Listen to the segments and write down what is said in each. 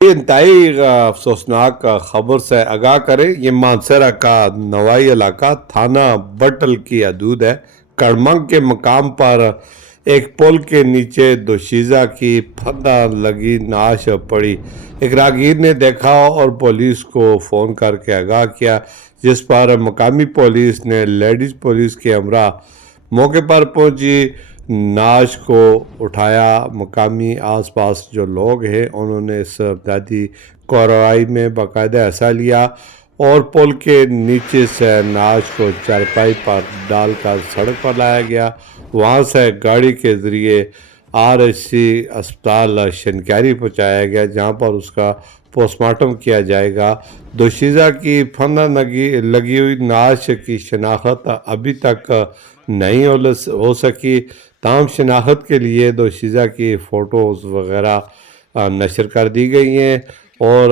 یہ انتہائی افسوسناک خبر سے آگاہ کریں۔ یہ مانسہرہ کا نوائی علاقہ تھانہ بٹل کی حدود ہے۔ کڑمنگ کے مقام پر ایک پل کے نیچے دوشیزہ کی پھندہ لگی نعش پڑی۔ ایک راہگیر نے دیکھا اور پولیس کو فون کر کے آگاہ کیا، جس پر مقامی پولیس نے لیڈیز پولیس کے ہمراہ موقع پر پہنچی، نعش کو اٹھایا۔ مقامی آس پاس جو لوگ ہیں انہوں نے اس امدادی کارروائی میں باقاعدہ حصہ لیا اور پل کے نیچے سے نعش کو چارپائی پر ڈال کر سڑک پر لایا گیا۔ وہاں سے گاڑی کے ذریعے RHC اسپتال شنکیاری پہنچایا گیا، جہاں پر اس کا پوسٹ مارٹم کیا جائے گا۔ دوشیزہ کی پھندہ لگی ہوئی نعش کی شناخت ابھی تک نہیں ہو سکی، تاہم شناخت کے لیے دوشیزہ کی فوٹوز وغیرہ نشر کر دی گئی ہیں اور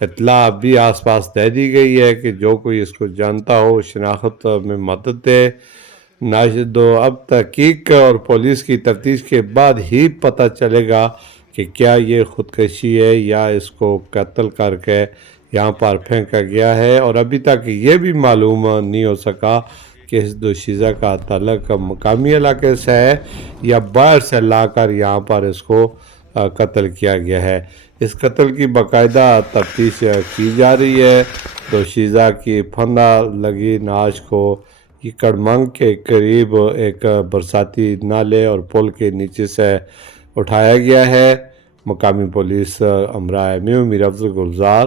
اطلاع بھی آس پاس دے دی گئی ہے کہ جو کوئی اس کو جانتا ہو شناخت میں مدد دے۔ اب تحقیق اور پولیس کی تفتیش کے بعد ہی پتہ چلے گا کہ کیا یہ خودکشی ہے یا اس کو قتل کر کے یہاں پر پھینکا گیا ہے، اور ابھی تک یہ بھی معلوم نہیں ہو سکا کہ اس دوشیزہ کا تعلق مقامی علاقے سے ہے یا باہر سے لا کر یہاں پر اس کو قتل کیا گیا ہے۔ اس قتل کی باقاعدہ تفتیش کی جا رہی ہے۔ دوشیزہ کی پھندہ لگی نعش کو یہ کڑمنگ کے قریب ایک برساتی نالے اور پل کے نیچے سے اٹھایا گیا ہے۔ مقامی پولیس ہمراہ میر افضل گلزار